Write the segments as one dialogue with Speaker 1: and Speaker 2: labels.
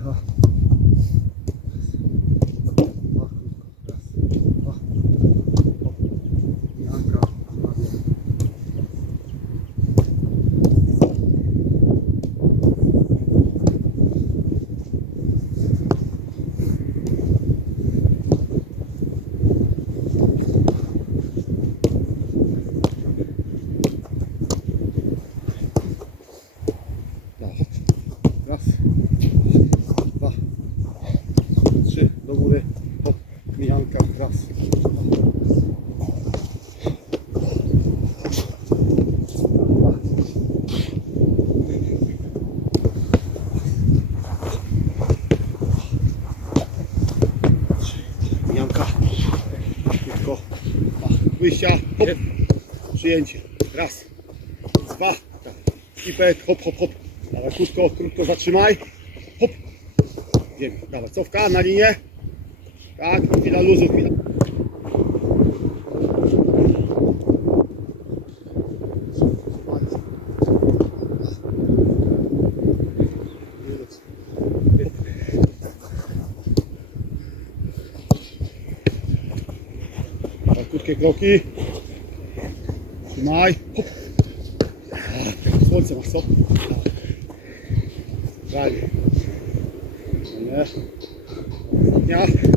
Speaker 1: Dwa. Dwa, krótko. Raz, dwa. Hop. Janka, prawie. Dawaj. Raz, dwa, trzy, do góry, hop, mijanka. Trzy, mijanka, dwa. wyjścia, hop, przyjęcie, raz, dwa, tak. i pet, hop, hop, hop, dawaj, krótko, krótko zatrzymaj, hop, ziemi, dawaj, cofka na linię,
Speaker 2: Ah, que filosofia. Glocki. Mai. Hopp. Ah, Wohnzimmer, machst du. Ja. ja.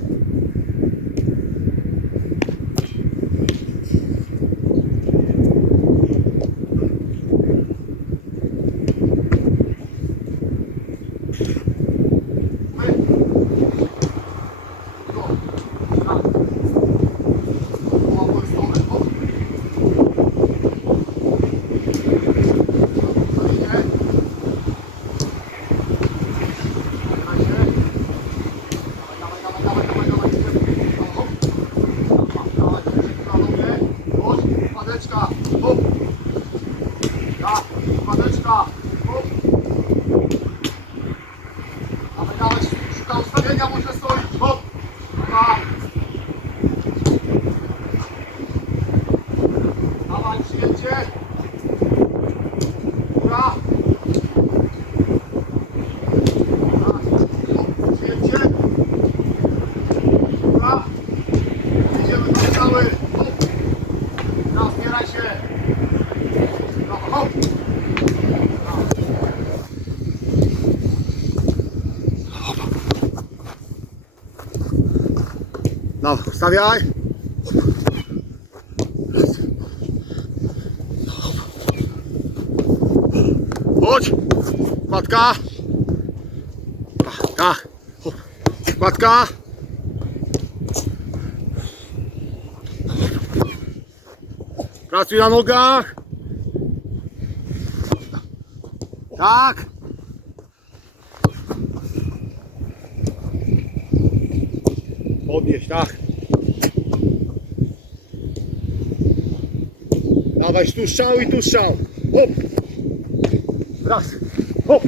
Speaker 2: No,
Speaker 1: stawiaj. Chodź. Kładka. Tak. Pracuj na nogach. Tak. Podnieś, tak. Dawaj, tu strzał i tu strzał. Hop. Raz. Hop.